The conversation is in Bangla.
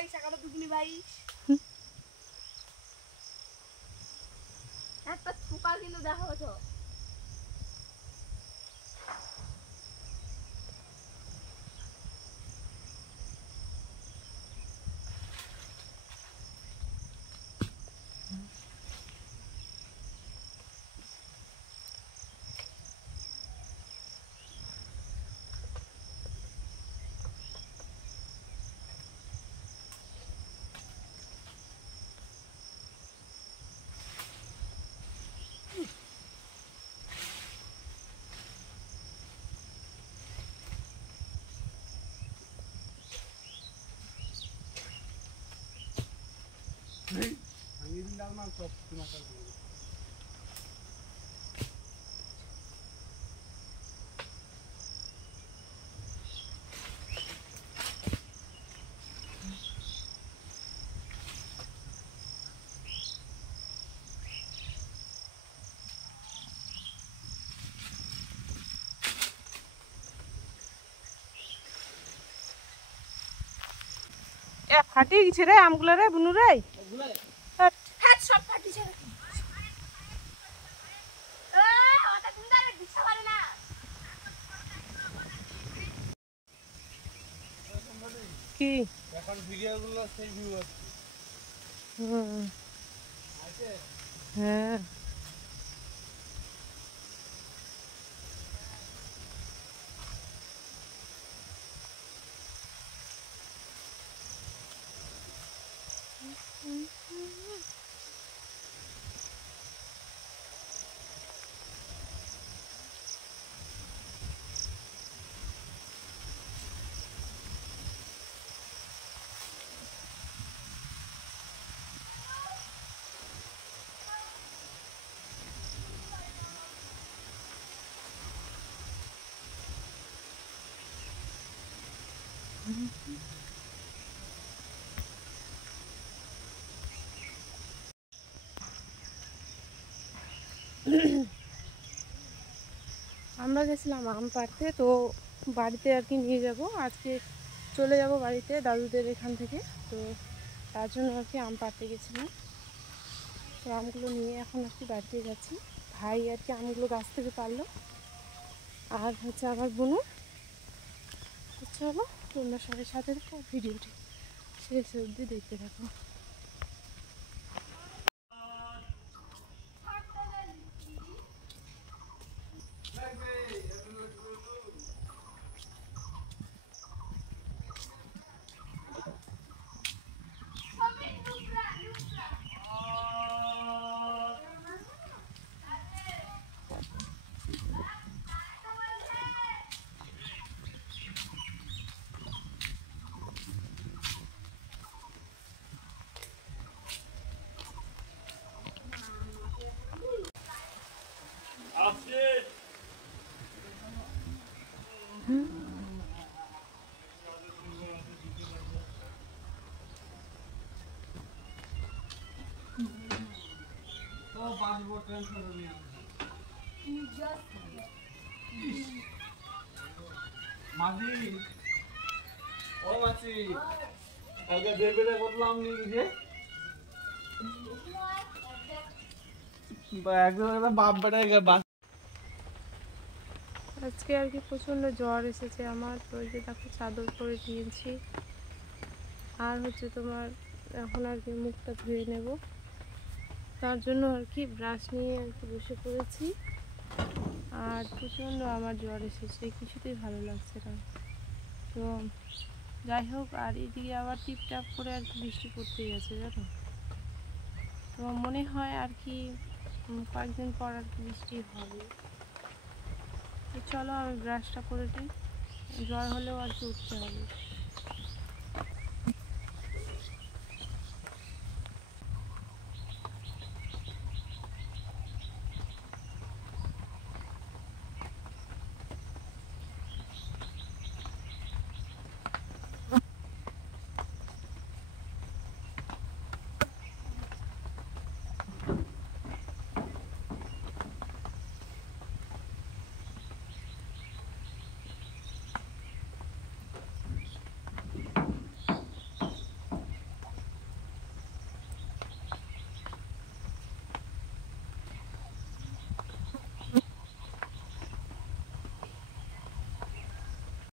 এগারো দুগুনি 22 একটা থুকা কিন্তু দেখো তো ফাটি গেছে রে আমগুলো রে বুনু রে সব ফাটিছে কি এখন ভিডিওগুলো সেই ভিউ আছে হ্যাঁ আমরা গেছিলাম আম পাড়তে তো বাড়িতে আর কি নিয়ে যাব আজকে চলে যাব বাড়িতে দাদুদের এখান থেকে তো তার জন্য আর কি আম পাড়তে গেছিলাম তো আমগুলো নিয়ে এখন আর কি বাড়িতে যাচ্ছি ভাই আর কি আমগুলো গাছ থেকে পারলো আর হচ্ছে আমার বোনু চলো তোমরা সবাই সাথে দেখো ভিডিওটি শেষ অবধি দেখতে থাকো মাঝি ও মাছি কালকে বেবেটা করলাম নি যে একদম একটা বাপ বেটা আজকে আর কি প্রচণ্ড জ্বর এসেছে আমার তো যে দেখো চাদর পরে দিয়েছি আর হচ্ছে তোমার এখন আর কি মুখটা ধুয়ে নেব তার জন্য আর কি ব্রাশ নিয়ে আর কি বসে পড়েছি আর প্রচণ্ড আমার জ্বর এসেছে কিছুতেই ভালো লাগছে না তো যাই হোক আর এদিকে আবার টিপটাপ করে আর কি বৃষ্টি পড়তেই আছে জানো তো মনে হয় আর কি কয়েকদিন পর আর কি বৃষ্টি হবে তো চলো আমি ব্রাশটা করে দিই জ্বর হলেও আর কি উঠতে হবে